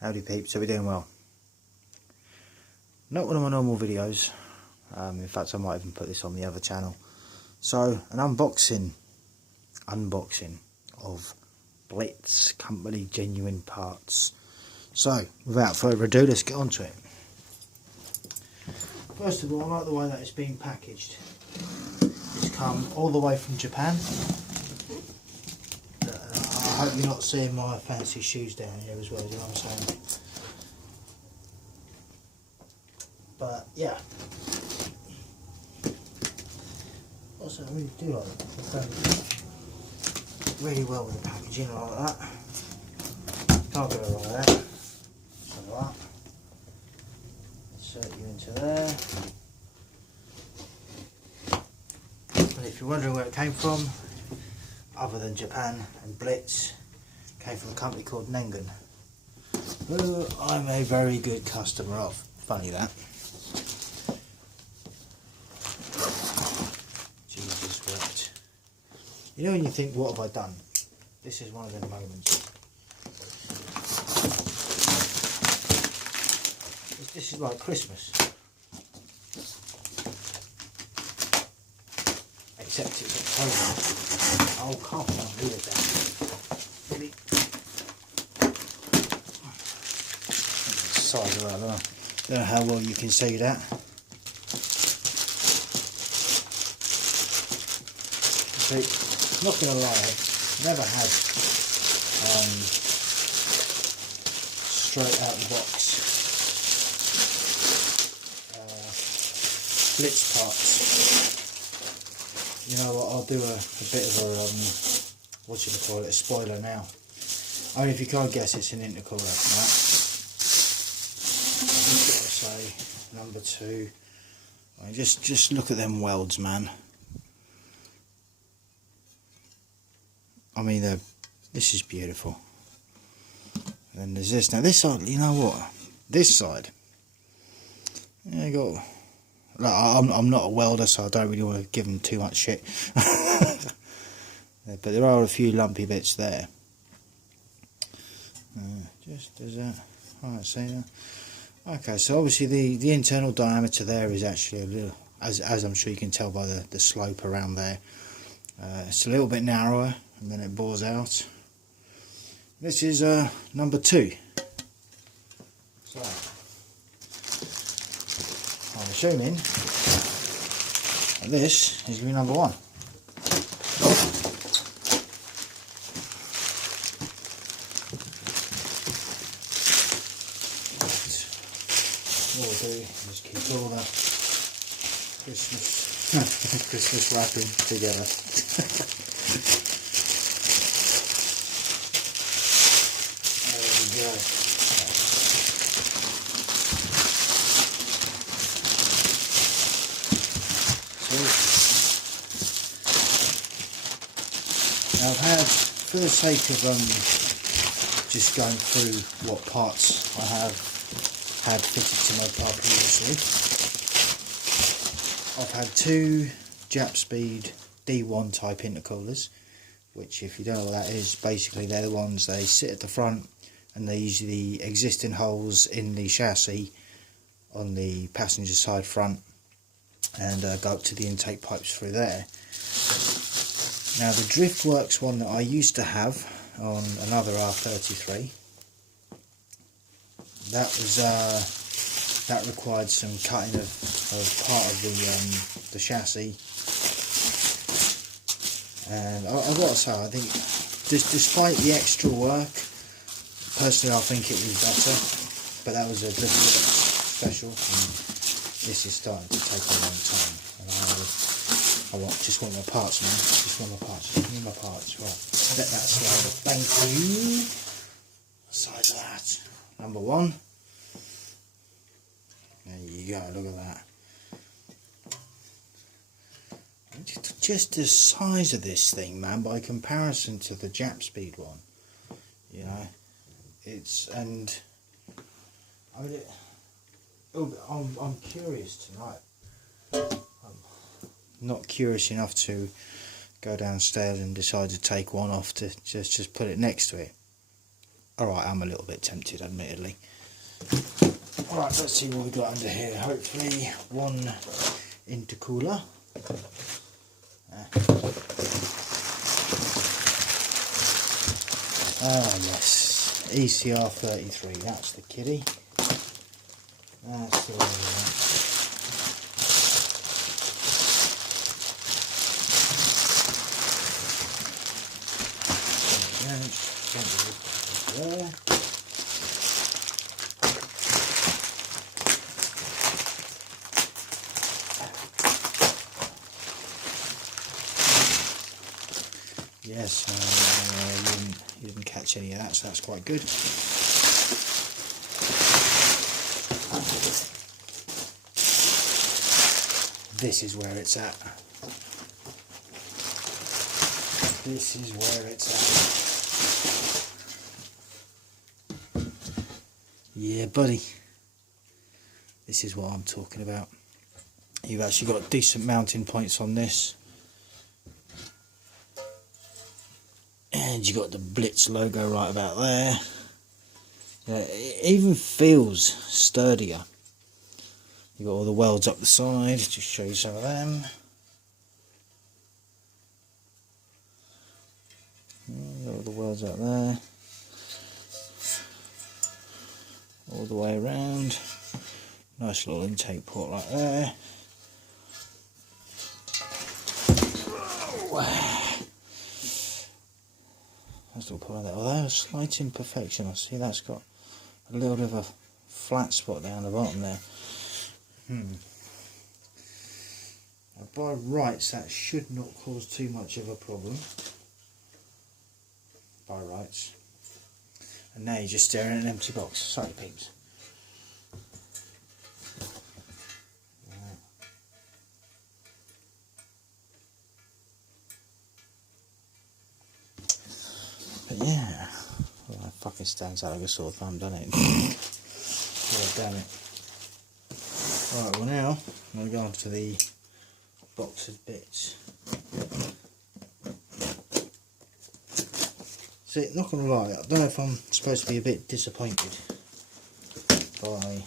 Howdy peeps, so we're doing well. Not one of my normal videos, in fact I might even put this on the other channel. So, an unboxing of Blitz company genuine parts. So, without further ado, let's get on to it. First of all, I like the way that it's been packaged. It's come all the way from Japan. I hope you're not seeing my fancy shoes down here as well, you know what I'm saying? But yeah. Also, I really do like it. It's done really well with the packaging like that. Can't go wrong with that. So that. Insert you into there. And if you're wondering where it came from, other than Japan and Blitz, came from a company called Nengen, who I'm a very good customer of. Funny that. Jesus wept. You know when you think, what have I done? This is one of them moments. This is like Christmas. Except it's October. Oh, can't leave it down. Really? The size of that, I don't know how well you can see that. See, not gonna lie, never had straight out the box Blitz parts. You know what, I'll do a bit of a, what should I call it, a spoiler now. I mean, if you can't guess, it's an intercooler, right? I've got to say, number 2, I mean, just look at them welds, man. I mean, this is beautiful. And then there's this. Now this side, you know what? This side, yeah, I got. Like, I'm not a welder, so I don't really want to give them too much shit. But there are a few lumpy bits there. Just as that. Alright, see that. Okay, so obviously the internal diameter there is actually a little, as I'm sure you can tell by the slope around there. It's a little bit narrower, and then it bores out. This is number 2. So, I'm assuming that this is going to be number 1. What we'll do is keep all the Christmas wrapping together. There we go. Now I've had, for the sake of just going through what parts I have had fitted to my car previously, I've had 2 Jap Speed D1 type intercoolers, which, if you don't know what that is, basically they're the ones, they sit at the front and they use the existing holes in the chassis on the passenger side front and go up to the intake pipes through there. Now the Driftworks one that I used to have on another R33, that was that required some cutting of part of the chassis, and I've got to say, I think despite the extra work, personally I think it was better, but that was a Driftworks special, and this is starting to take a long time, and I just want my parts, man. Just want my parts. Just need my parts. Right. Let that slide. Thank you. Size of that. Number 1. There you go. Look at that. Just the size of this thing, man, by comparison to the Jap Speed one. You know, it's, and I mean, I'm curious tonight. Not curious enough to go downstairs and decide to take one off to just put it next to it. Alright, I'm a little bit tempted, admittedly. Alright, let's see what we've got under here. Hopefully one intercooler. Ah yes, ECR 33, that's the kiddie. That's the one we want. There. Yes, you didn't catch any of that, so that's quite good. This is where it's at. This is where it's at. Yeah, buddy. This is what I'm talking about. You've actually got decent mounting points on this. And you got the Blitz logo right about there. Yeah, it even feels sturdier. You got all the welds up the side. Just show you some of them. Got all the welds up there. All the way around. Nice little intake port right there. That's not part of that. Although a slight imperfection, I see that's got a little bit of a flat spot down the bottom there. Now by rights, that should not cause too much of a problem. By rights. And now you're just staring at an empty box. Sorry, peeps. But yeah, well, that fucking stands out like a sore thumb, doesn't it? God damn it. Right, well now, I'm going to go on to the box of bits. See, not going to lie, I don't know if I'm supposed to be a bit disappointed by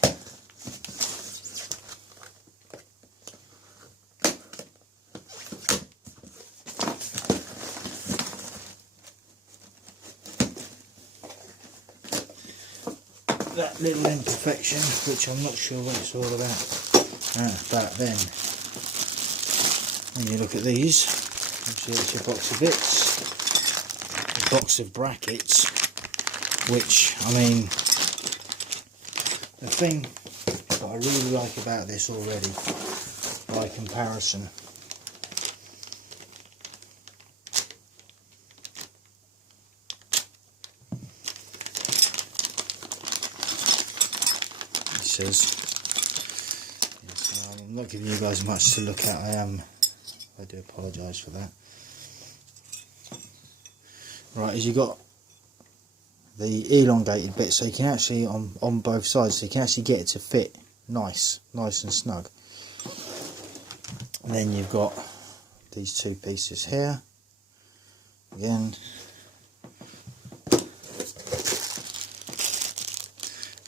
that little imperfection, which I'm not sure what it's all about. But then, when you look at these, obviously it's your box of bits, a box of brackets, which, I mean, the thing that I really like about this already, by comparison, says, yes, I'm not giving you guys much to look at. I do apologise for that. Right, as you got the elongated bit, so you can actually on both sides, so you can actually get it to fit nice and snug. And then you've got these two pieces here. Again.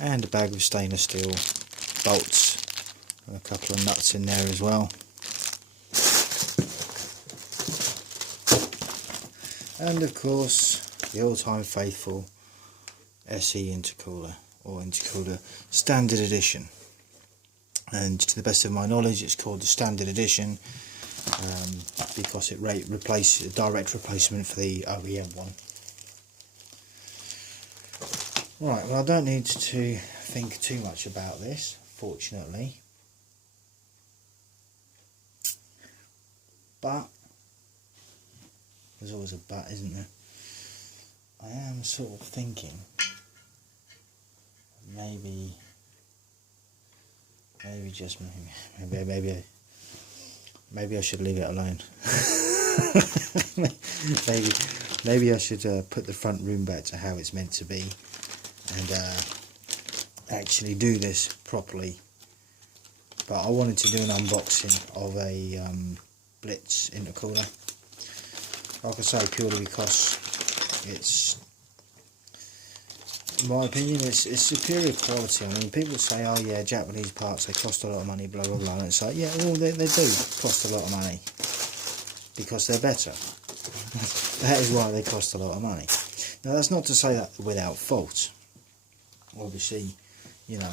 And a bag of stainless steel bolts and a couple of nuts in there as well. And of course the all-time faithful SE intercooler, or intercooler standard edition. And to the best of my knowledge it's called the standard edition because it replaces a direct replacement for the OEM one. Right, well I don't need to think too much about this, fortunately. But, there's always a but, isn't there? I am sort of thinking, maybe I should leave it alone. maybe I should put the front room back to how it's meant to be. And actually do this properly. But I wanted to do an unboxing of a Blitz intercooler. Like I say, purely because it's in my opinion, it's superior quality. I mean, people say, oh yeah, Japanese parts, they cost a lot of money, blah blah blah, and it's like, yeah, well, they do cost a lot of money because they're better. That is why they cost a lot of money. Now, that's not to say that without fault. Obviously, you know,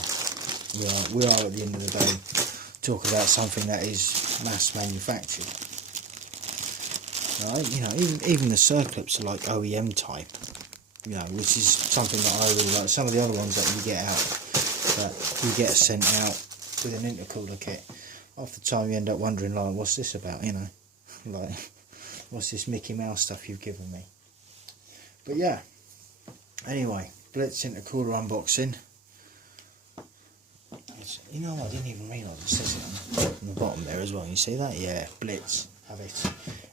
we are at the end of the day talking about something that is mass manufactured. Right? You know, even the circlips are like OEM type. You know, which is something that I really like. Some of the other ones that you get sent out with an intercooler kit, half the time you end up wondering, like, what's this about, you know? Like, what's this Mickey Mouse stuff you've given me? But yeah, anyway, Blitz intercooler unboxing. You know, I didn't even realise it says it on the bottom there as well. You see that? Yeah, Blitz, have it.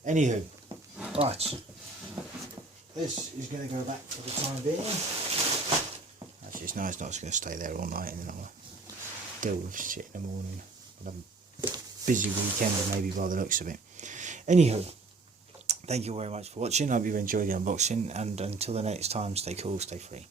Anywho, right. This is going to go back for the time being. Actually, it's nice not just going to stay there all night and then I'll deal with shit in the morning. I'll have a busy weekend maybe by the looks of it. Anywho, thank you very much for watching. I hope you enjoyed the unboxing, and until the next time, stay cool, stay free.